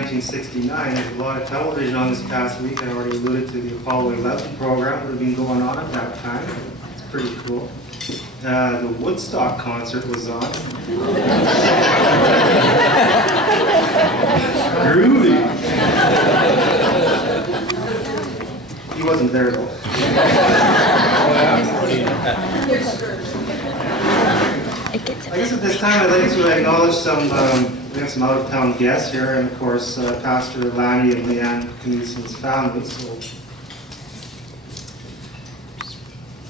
1969. There's a lot of television on this past week. I already alluded to the Apollo 11 program that had been going on at that time. It's pretty cool. The Woodstock concert was on. Groovy. He wasn't there though. I guess at this time I'd like to acknowledge we have some out-of-town guests here, and of course Pastor Lanny and Leanne Knutson's family. So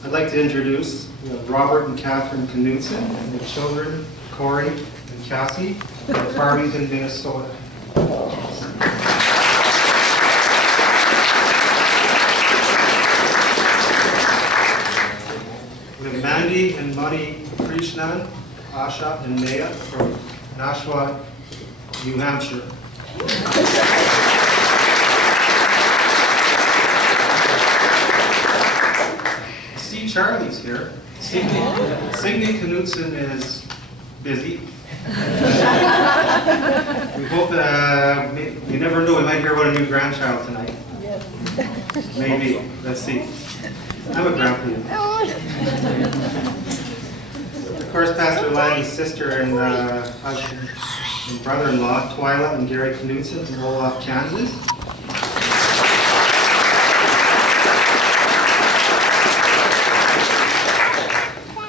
I'd like to introduce Robert and Catherine Knutson and their children, Corey and Cassie, from Farmington, Minnesota. We have Mandy and Muddy Krishnan, Asha and Maya from Nashua, New Hampshire. See, Charlie's here. Signe Knutson is busy. We hope you never know, we might hear about a new grandchild tonight. Yes. Maybe. Let's see. I'm a grandpa. Of course, Pastor Lanny's sister and husband and brother-in-law, Twyla and Gary Knutson from Olaf, Kansas.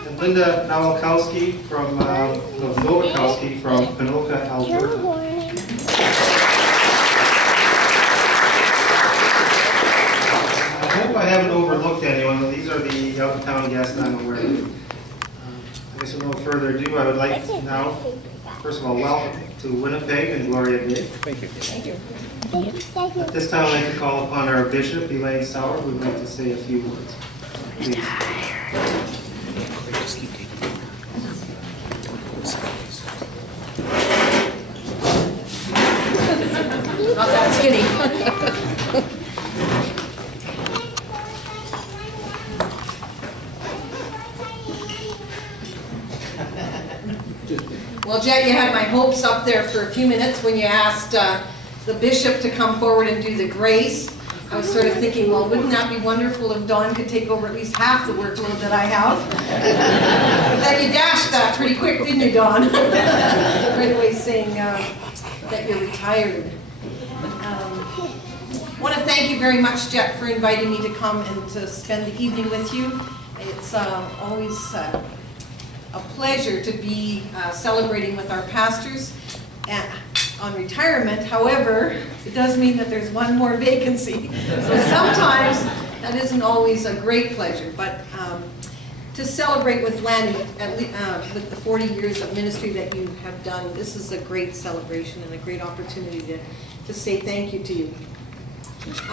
And Linda Nowakowski from Nowakowski from Panoka, Alberta. I hope I haven't overlooked anyone. These are the out-of-town guests I'm aware of. I guess with no further ado, I would like to now, first of all, welcome to Winnipeg and Gloria Day. Thank you. Thank you. At this time, I'd like to call upon our Bishop, Elaine Sauer, who would like to say a few words. Please. Not that skinny. Well, Jet, you had my hopes up there for a few minutes when you asked the bishop to come forward and do the grace. I was sort of thinking, well, wouldn't that be wonderful if Dawn could take over at least half the workload that I have? But then you dashed that pretty quick, didn't you, Dawn? Right away saying that you're retired. I want to thank you very much, Jet, for inviting me to come and to spend the evening with you. It's always a pleasure to be celebrating with our pastors on retirement. However, it does mean that there's one more vacancy. So sometimes that isn't always a great pleasure. But to celebrate with Lanny, with the 40 years of ministry that you have done, this is a great celebration and a great opportunity to say thank you to you.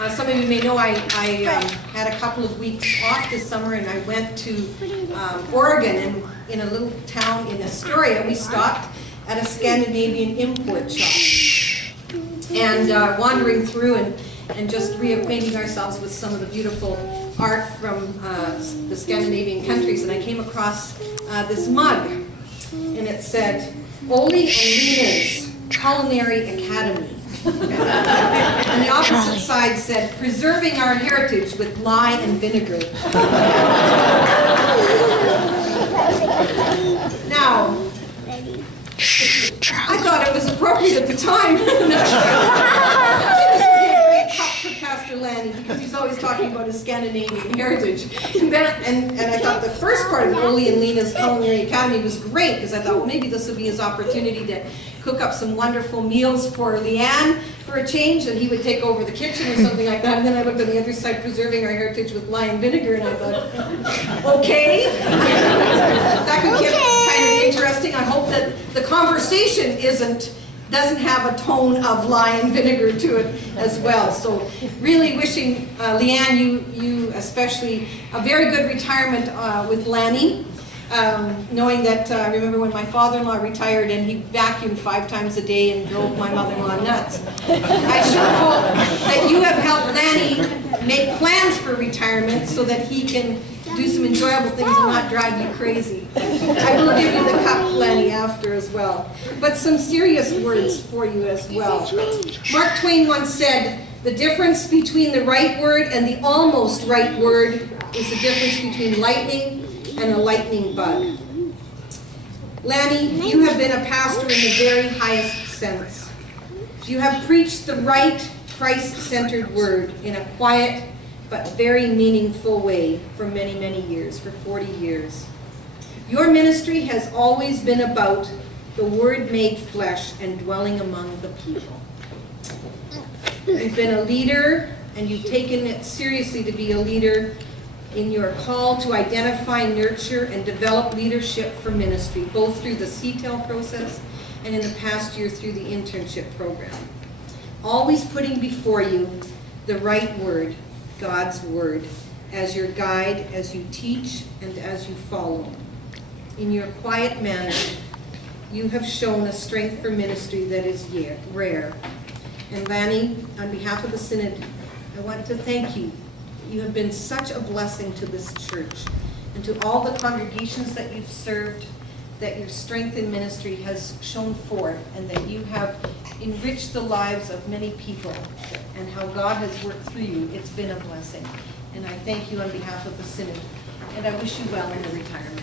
Some of you may know I had a couple of weeks off this summer, and I went to Oregon, and in a little town in Astoria, we stopped at a Scandinavian import shop, and wandering through and just reacquainting ourselves with some of the beautiful art from the Scandinavian countries, and I came across this mug, and it said, Ole and Lena's Culinary Academy. And the opposite side said, preserving our heritage with lye and vinegar. Now, I thought it was appropriate at the time. For Pastor Lanny, because he's always talking about his Scandinavian heritage. And I thought the first part of Ole and Lena's Culinary Academy was great, because I thought, well, maybe this would be his opportunity to cook up some wonderful meals for Leanne for a change, and he would take over the kitchen or something like that. And then I looked on the other side, preserving our heritage with lye and vinegar, and I thought, okay. That could get kind of interesting. I hope that the conversation doesn't have a tone of lye and vinegar to it as well. So really wishing Leanne, you especially, a very good retirement with Lanny. Knowing that, I remember when my father-in-law retired and he vacuumed 5 times a day and drove my mother-in-law nuts. I sure hope that you have helped Lanny make plans for retirement so that he can do some enjoyable things and not drive you crazy. I will give you the cup, Lanny, after as well. But some serious words for you as well. Mark Twain once said, the difference between the right word and the almost right word is the difference between lightning and a lightning bug. Lanny, you have been a pastor in the very highest sense. You have preached the right Christ-centered word in a quiet but very meaningful way for many, many years, for 40 years. Your ministry has always been about the Word made flesh and dwelling among the people. You've been a leader, and you've taken it seriously to be a leader in your call to identify, nurture, and develop leadership for ministry, both through the CTEL process and in the past year through the internship program. Always putting before you the right word, God's word, as your guide, as you teach, and as you follow. In your quiet manner, you have shown a strength for ministry that is rare. And Lanny, on behalf of the Synod, I want to thank you. You have been such a blessing to this church and to all the congregations that you've served, that your strength in ministry has shown forth and that you have enriched the lives of many people and how God has worked through you. It's been a blessing. And I thank you on behalf of the Synod. And I wish you well in the retirement.